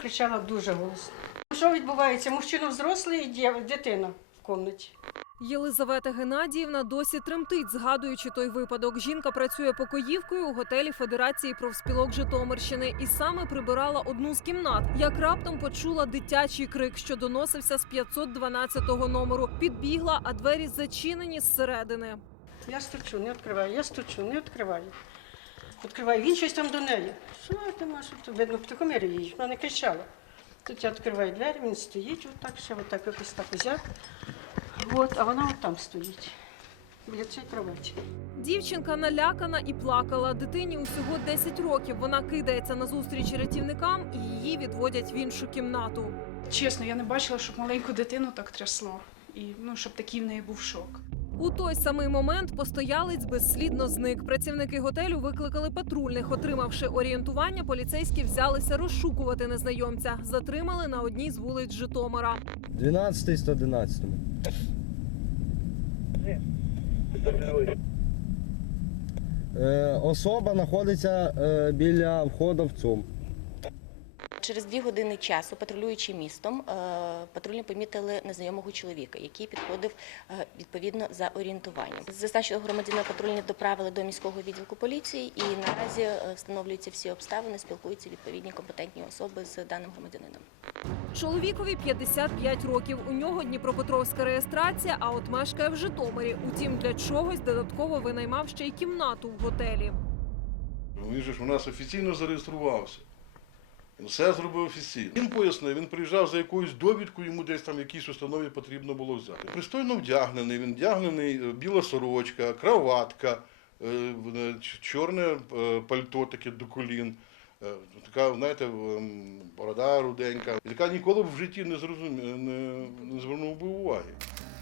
кричала дуже голосно. Що відбувається? Мужчина взрослий і дитина в кімнаті. Єлизавета Геннадіївна досі тремтить, згадуючи той випадок. Жінка працює покоївкою у готелі Федерації профспілок Житомирщини і саме прибирала одну з кімнат. Як раптом почула дитячий крик, що доносився з 512-го номеру. Підбігла, а двері зачинені зсередини. Я стучу, не відкриваю, я стучу, не відкриваю. Відкриваю, він щось там до неї. Що ти маєш? Тут, Видно, в тихомірі її, вона не кричала. Тут я відкриваю двері, він стоїть отак, ще отак якось так взяв. От, а вона от там стоїть, біля цієї кроваті. Дівчинка налякана і плакала. Дитині усього 10 років. Вона кидається на зустріч рятівникам і її відводять в іншу кімнату. Чесно, я не бачила, щоб маленьку дитину так трясло. І ну, щоб такий в неї був шок. У той самий момент постоялець безслідно зник. Працівники готелю викликали патрульних. Отримавши орієнтування, поліцейські взялися розшукувати незнайомця. Затримали на одній з вулиць Житомира. 12 111. Е, особа знаходиться е, біля входу в ЦУМ. Через дві години часу, патрулюючи містом, е, патрульні помітили незнайомого чоловіка, який підходив е, відповідно за орієнтуванням. Зазначеного громадянина патрульні доправили до міського відділку поліції, і наразі е, встановлюються всі обставини, спілкуються відповідні компетентні особи з даним громадянином. Чоловікові 55 років. У нього Дніпропетровська реєстрація, а от мешкає в Житомирі. Утім, для чогось додатково винаймав ще й кімнату в готелі. Ну, Він же ж у нас офіційно зареєструвався. Все зробив офіційно. Він пояснив, він приїжджав за якоюсь довідкою, йому десь там в якійсь установі потрібно було взяти. Пристойно вдягнений, він вдягнений, е, біла сорочка, краватка, е, е, чорне пальто таке до колін. Така, знаєте, борода руденька. Така ніколи б в житті не зрозумів, не, не звернув би уваги.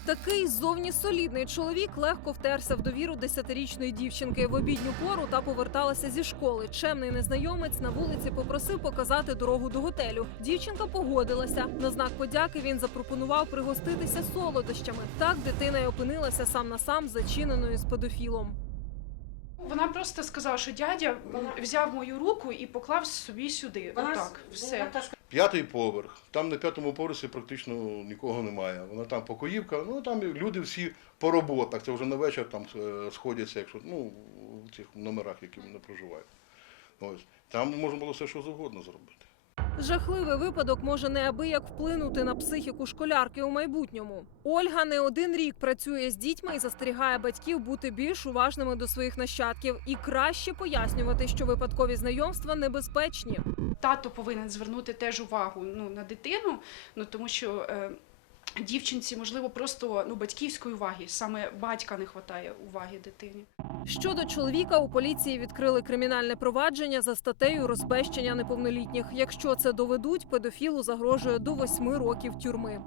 Такий зовні солідний чоловік легко втерся в довіру десятирічної дівчинки. В обідню пору та поверталася зі школи. Чемний незнайомець на вулиці попросив показати дорогу до готелю. Дівчинка погодилася. На знак подяки він запропонував пригоститися солодощами. Так дитина й опинилася сам на сам зачиненою з педофілом. Вона просто сказала, що дядя взяв мою руку і поклав собі сюди. Отак, все. П'ятий поверх. Там на п'ятому поверсі практично нікого немає. Вона там покоївка, ну там люди всі по роботах. Це вже на вечір там е, сходяться, якщо ну, в цих номерах, які вони проживають. Ось. Там можна було все, що завгодно зробити. Жахливий випадок може неабияк вплинути на психіку школярки у майбутньому. Ольга не один рік працює з дітьми і застерігає батьків бути більш уважними до своїх нащадків і краще пояснювати, що випадкові знайомства небезпечні. Тато повинен звернути теж увагу ну, на дитину, ну, тому що е, дівчинці, можливо, просто ну, батьківської уваги, саме батька не вистачає уваги дитині. Щодо чоловіка, у поліції відкрили кримінальне провадження за статтею розбещення неповнолітніх. Якщо це доведуть, педофілу загрожує до восьми років тюрми.